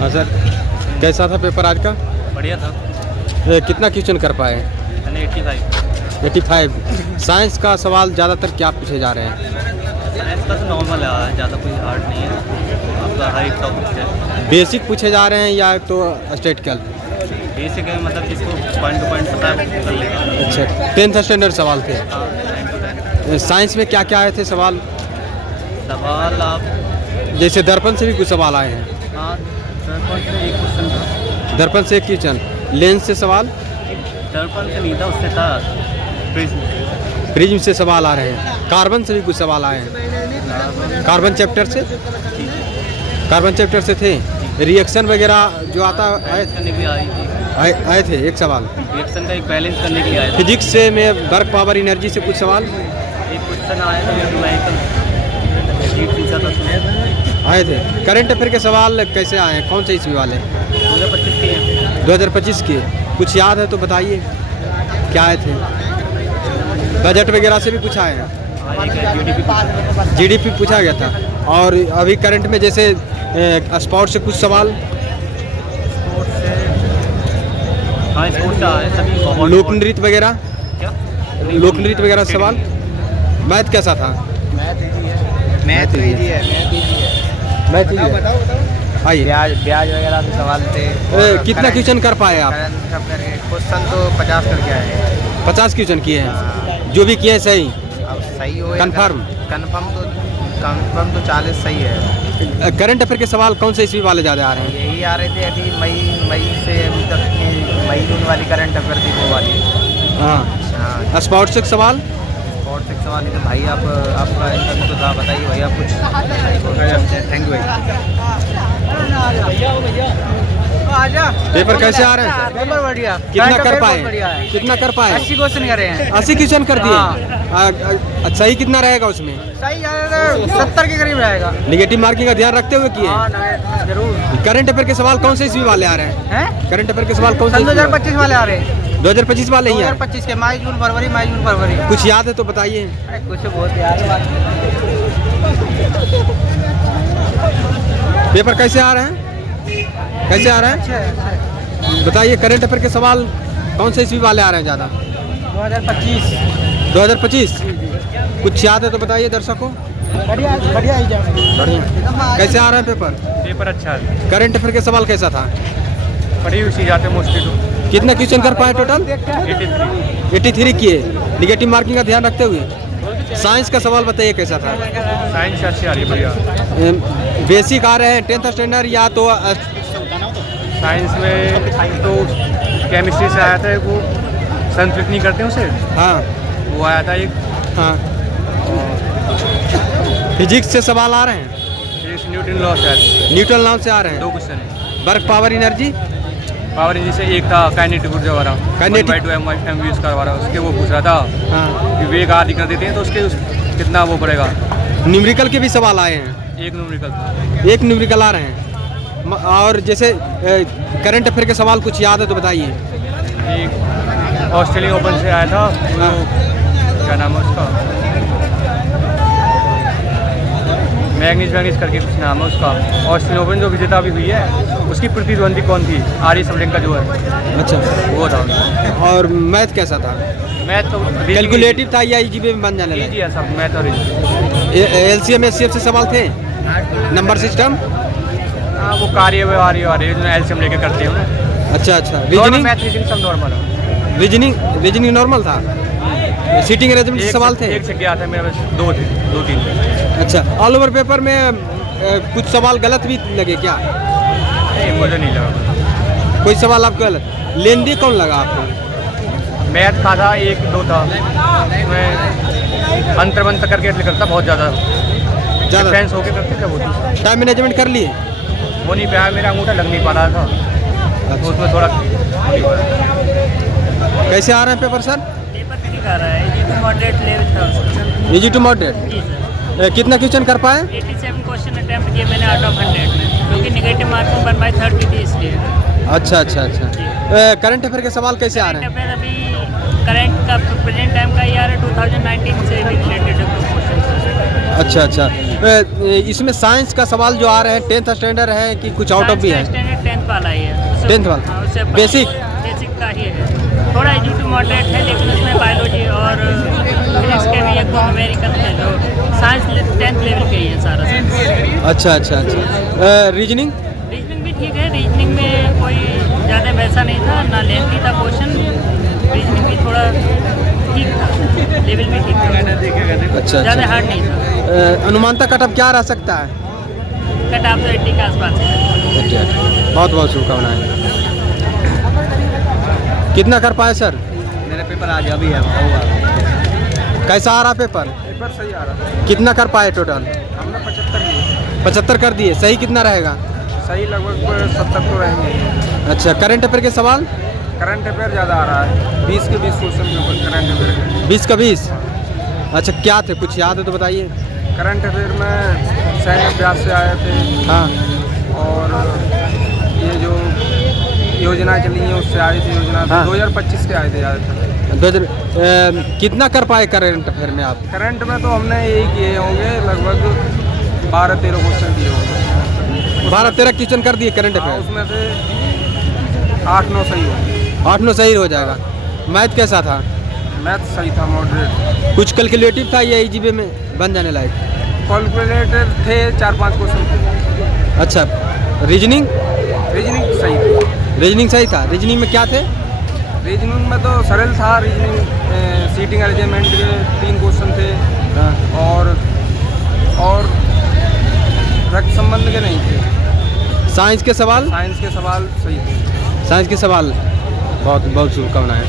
हाँ सर, कैसा था पेपर आज का? बढ़िया था। कितना क्वेश्चन कर पाए? मैंने 85। साइंस का सवाल ज़्यादातर क्या पूछे जा रहे हैं? साइंस का तो नॉर्मल है, ज़्यादा कोई हार्ड नहीं है। आपका हर एक टॉपिक है। बेसिक पूछे जा रहे हैं या तो स्टैटिकल? बेसिक है, मतलब जिसको पॉइंट टू पॉइंट पता है वो कर लेगा। अच्छा, 10th स्टैंडर्ड सवाल थे। हाँ, 9 to 10 साइंस में क्या क्या आए थे सवाल? आप जैसे दर्पण से भी कुछ सवाल आए हैं। हाँ, दर्पण से एक क्वेश्चन था। दर्पण से एक क्वेश्चन, लेंस से सवाल, दर्पण से नहीं था, उससे था प्रिज्म। प्रिज्म से सवाल आ रहे हैं। कार्बन से भी कुछ सवाल आए हैं। कार्बन चैप्टर से, कार्बन चैप्टर से थे। रिएक्शन वगैरह जो आता आए करने के लिए आई थी। आए थे एक सवाल। रिएक्शन का एक बैलेंस करने के लिए आया था। फिजिक्स से में वर्क पावर एनर्जी से कुछ सवाल एक क्वेश्चन आया था, न्यूमेरिकल शीट पूछा था उसमें। आए थे। करंट अफेयर के सवाल कैसे आए हैं? कौन से ईस्वी वाले? 2025 के हैं। 2025 के। कुछ याद है तो बताइए क्या आए थे? बजट वगैरह से भी कुछ आए हैं। जीडीपी पूछा गया था। और अभी करंट में जैसे स्पोर्ट्स से कुछ सवाल, हाँ स्पोर्ट्स का है सभी। लोक नृत्य वगैरह, क्या लोक नृत्य वगैरह सवाल। मैथ कैसा था? मैथ इजी है। मैथ आइए। ब्याज वगैरह के सवाल थे। कितना क्वेश्चन कर पाए आप? क्वेश्चन तो 50 करके आए हैं। 50 क्वेश्चन किए हैं। जो भी किए हैं सही? अब सही हो कंफर्म कंफर्म तो 40 सही है। करंट अफेयर के सवाल कौन से ईस्वी वाले ज़्यादा आ रहे हैं? यही आ रहे थे अभी मई से अभी तक की, मई जून वाली करंट अफेयर थी वो वाली। हाँ। हाँ, स्पोर्ट्स से सवाल, स्पोर्ट्स से सवाल ही तो भाई आपका इंटरव्यू तो था, बताइए भैया कुछ। थैंक यू भाई। पेपर कैसे आ रहे हैं? पेपर बढ़िया। कितना कर पाए? कितना कर पाए? 80 क्वेश्चन करे हैं। 80 क्वेश्चन कर दिए। सही कितना रहेगा उसमें? सही 70 के करीब रहेगा। निगेटिव मार्किंग का ध्यान रखते हुए किए? जरूर। करंट अफेयर के सवाल कौन से ईस्वी वाले आ रहे हैं? करंट अफेयर के सवाल कौन से? 2025 वाले आ रहे हैं। 2025 वाले ही हैं। 2025 के मई जून फरवरी। कुछ याद है तो बताइए। कुछ बहुत याद है। पेपर कैसे आ रहे हैं? कैसे आ रहे हैं बताइए। करंट अफेयर के सवाल कौन से ईस्वी वाले आ रहे हैं ज़्यादा? 2025। कुछ याद है तो बताइए दर्शकों। बढ़िया बढ़िया। कैसे आ रहा है पेपर? पेपर अच्छा है। करंट अफेयर के सवाल कैसा था? पढ़ी हुई चीज़ आते मोस्टली तो। कितना क्वेश्चन कर पाए टोटल? 83 किए। निगेटिव मार्किंग का ध्यान रखते हुए। साइंस का सवाल बताइए कैसा था? साइंस अच्छी आ रही है, बढ़िया। बेसिक आ रहे हैं 10th स्टैंडर्ड या तो? साइंस में तो केमिस्ट्री से आया था, वो संतृप्त नहीं करते उसे। हाँ वो आया था एक। हाँ। फिजिक्स से सवाल आ रहे हैं। न्यूटन लॉ से आया था। न्यूटन लॉ से आ रहे हैं। 2 क्वेश्चन है। वर्क पावर एनर्जी से एक था काइनेटिक ऊर्जा वाला। Kinetic। 1/2 mv उसका वाला, उसके वो पूछ रहा था हाँ। कि वेग आदि कर देते हैं तो उसके कितना वो पड़ेगा। न्यूमेरिकल के भी सवाल आए हैं। एक न्यूमेरिकल। एक न्यूमेरिकल आ रहे हैं। और जैसे करंट अफेयर के सवाल कुछ याद है तो बताइए। एक ऑस्ट्रेलिया ओपन से आया था, वो क्या नाम है उसका, मैग्नीज करके कुछ नाम है उसका। ऑस्ट्रेलिया ओपन जो विजेता भी हुई है, उसकी प्रतिद्वंदी कौन थी? आर्य समलिंग का जो है। अच्छा, वो था। और मैथ कैसा था? मैथ तो कैलकुलेटिव था या इजी में बन जाने इजी है सब, मैथ और LCM SCF से सवाल थे? Number system? हाँ, वो कार्य व्यवहार्य जो एलसीएम लेके करते हैं। अच्छा। रीजनिंग? मैथ रीजनिंग सब नॉर्मल है। रीजनिंग नॉर्मल था। सीटिंग अरेंजमेंट से सवाल थे? एक से गया था मेरे पास, 2-3 थे। अच्छा, ऑल ओवर पेपर में कुछ सवाल गलत भी लगे क्या? नहीं, मुझे नहीं लगा कोई सवाल आपको गलत? लेंदी कौन लगा आपको? मैथ का था 1-2 था, उसमें अंतर बंतर करके करता बहुत ज़्यादा डिफरेंस होके करते थे। वो टाइम मैनेजमेंट कर लिए? वो नहीं पाया, मेरा अंगूठा लग नहीं पा रहा था। अच्छा। उसमें थोड़ा कैसे आ रहे हैं पेपर सर? पेपर ठीक आ रहा है। इजी टू मॉडरेट लेवल था उसका। Easy to moderate. कितना क्वेश्चन कर पाए? 87 क्वेश्चन अटैम्प्ट किए मैंने आउट ऑफ 100 में, क्योंकि नेगेटिव मार्किंग 1/3 की थी इसलिए। अच्छा। करंट अफेयर के सवाल कैसे आ रहे हैं? अभी करंट का प्रेजेंट टाइम का ये आ रहा है, 2019 से रिलेटेड क्वेश्चन। अच्छा अच्छा। इसमें साइंस का सवाल जो आ रहे हैं 10th स्टैंडर्ड है कि कुछ आउट ऑफ भी है? स्टैंडर्ड 10th वाला ही है। 10th वाला? हाँ, उससे बेसिक? बेसिक का ही है, थोड़ा इजी टू मॉडरेट है, लेकिन उसमें बायोलॉजी और फिजिक्स के भी एक दो न्यूमेरिकल है जो साइंस 10th लेवल के ही है सारा साइंस। अच्छा अच्छा अच्छा। रीजनिंग? रीजनिंग भी ठीक है, रीजनिंग में कोई ज़्यादा वैसा नहीं था, ना लेंथी था क्वेश्चन, रीजनिंग भी थोड़ा ठीक था, लेवल भी ठीक था, अच्छा ज़्यादा अच्छा। हार्ड नहीं था। अनुमानता कट ऑफ क्या रह सकता है? कट ऑफ तो 80 के आसपास है। बहुत बहुत शुभकामनाएं। कितना कर पाए सर? मेरा पेपर आज अभी है, होगा। कैसा आ रहा पेपर? पेपर सही आ रहा। कितना कर पाए टोटल? हमने 75 किए। 75 कर दिए। सही कितना रहेगा? सही लगभग 70 तो रहेंगे। अच्छा, करंट अफेयर के सवाल? करंट अफेयर ज़्यादा आ रहा है, 20 के 20 क्वेश्चन करंट अफेयर। 20 का 20? अच्छा, क्या थे, कुछ याद है तो बताइए। करंट अफेयर में सैन्य अभ्यास से आए थे, हाँ। और ये जो योजना चली है उससे आए थे, योजना हाँ। 2025 के आए थे ज़्यादातर। कितना कर पाए करंट अफेयर में आप? करंट में तो हमने यही किए होंगे, लगभग 12-13 क्वेश्चन दिए होंगे। 12-13 क्वेश्चन कर दिए करंट हाँ, अफेयर? उसमें से 8-9 सही होंगे। 8-9 सही हो जाएगा। मैथ कैसा था? मैथ सही था, मॉडरेट। कुछ कैलकुलेटिव था या ईजीबी में बन जाने लायक? कैलकुलेटर थे, 4-5 क्वेश्चन थे। अच्छा, रीजनिंग? रीजनिंग सही थी। रीजनिंग सही था। रीजनिंग में क्या थे? रीजनिंग में तो सरल था। रीजनिंग सीटिंग अरेंजमेंट के 3 क्वेश्चन थे, हाँ। और रक्त संबंध के नहीं थे। साइंस के सवाल? साइंस के सवाल सही थे। साइंस के सवाल बहुत बहुत शुभकामनाएं।